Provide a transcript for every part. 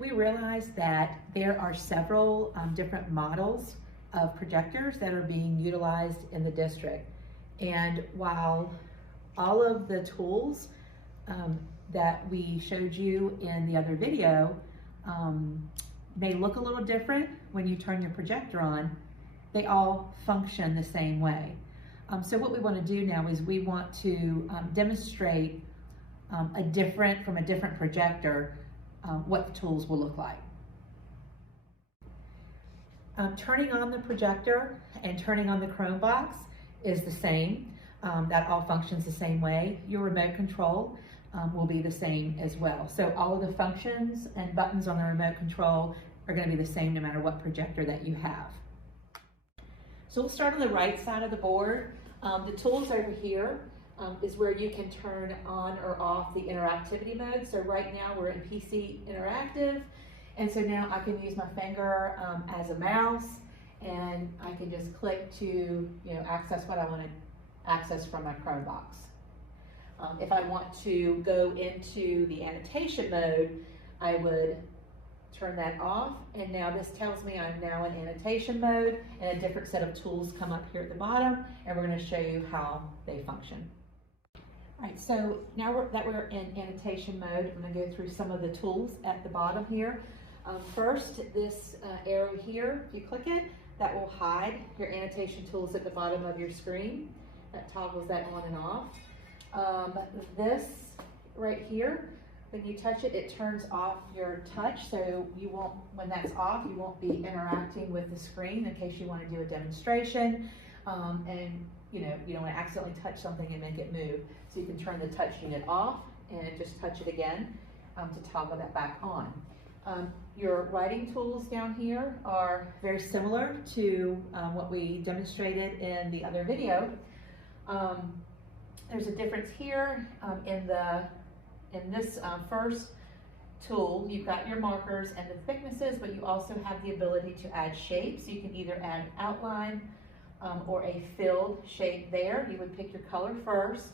we realized that there are several different models of projectors that are being utilized in the district. And while all of the tools that we showed you in the other video may look a little different when you turn your projector on, they all function the same way. So what we want to do now is we want to demonstrate from a different projector what the tools will look like. Turning on the projector and turning on the Chromebox is the same. That all functions the same way. Your remote control will be the same as well. So all of the functions and buttons on the remote control are going to be the same no matter what projector that you have. So we'll start on the right side of the board. The tools over here is where you can turn on or off the interactivity mode. So right now we're in PC interactive, and so now I can use my finger as a mouse, and I can just click to access what I want to access from my Chromebox. If I want to go into the annotation mode, I would turn that off, and now this tells me I'm now in annotation mode, and a different set of tools come up here at the bottom, and we're going to show you how they function. All right, so now that we're in annotation mode, I'm going to go through some of the tools at the bottom here. First, this arrow here, if you click it, that will hide your annotation tools at the bottom of your screen. That toggles that on and off. This right here, when you touch it, it turns off your touch, so you won't, when that's off, you won't be interacting with the screen in case you want to do a demonstration, and you don't want to accidentally touch something and make it move. So you can turn the touch unit off and just touch it again to toggle that back on. Your writing tools down here are very similar to what we demonstrated in the other video. There's a difference here in this first tool. You've got your markers and the thicknesses, but you also have the ability to add shapes. You can either add an outline or a filled shape there. You would pick your color first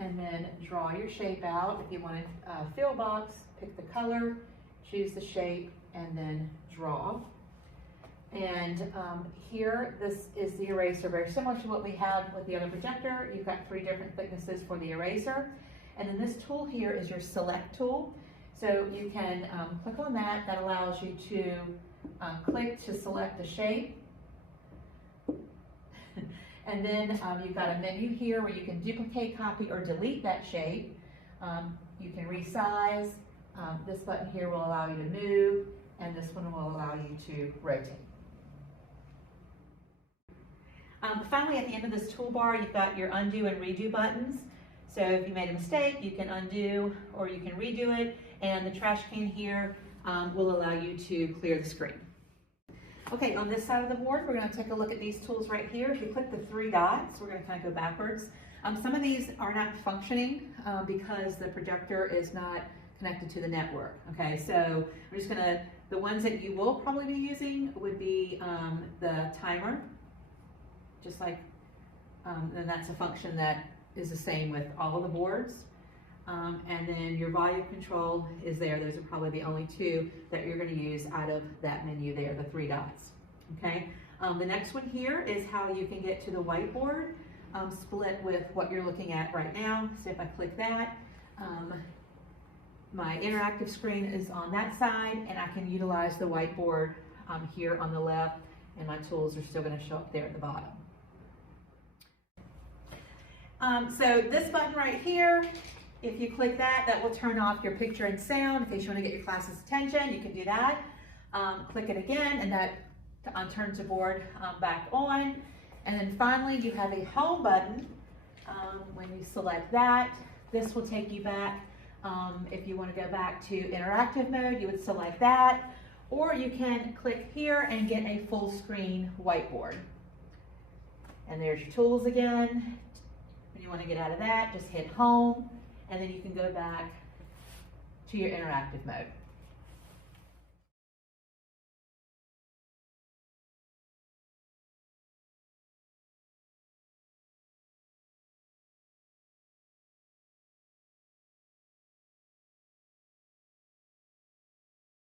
and then draw your shape out. If you want a fill box, pick the color, choose the shape, and then draw. And here, this is the eraser, very similar to what we have with the other projector. You've got 3 different thicknesses for the eraser. And then this tool here is your select tool. So you can click on that. That allows you to click to select the shape. And then you've got a menu here where you can duplicate, copy, or delete that shape. You can resize. This button here will allow you to move, and this one will allow you to rotate. Finally, at the end of this toolbar, you've got your undo and redo buttons. So if you made a mistake, you can undo or you can redo it, and the trash can here will allow you to clear the screen. Okay, on this side of the board, we're going to take a look at these tools right here. If you click the 3 dots, we're going to kind of go backwards. Some of these are not functioning because the projector is not connected to the network. Okay, so I'm just going to, the ones that you will probably be using would be the timer, just like, and that's a function that is the same with all of the boards. And then your volume control is there. Those are probably the only 2 that you're going to use out of that menu there, the 3 dots. Okay. The next one here is how you can get to the whiteboard, split with what you're looking at right now. So if I click that, my interactive screen is on that side, and I can utilize the whiteboard here on the left, and my tools are still going to show up there at the bottom. So this button right here, if you click that, that will turn off your picture and sound. In case you want to get your class's attention, you can do that. Click it again, and that turns the board back on. And then finally, you have a home button. When you select that, this will take you back. If you want to go back to interactive mode, you would select that. Or you can click here and get a full screen whiteboard. And there's your tools again. When you want to get out of that, just hit home, and then you can go back to your interactive mode.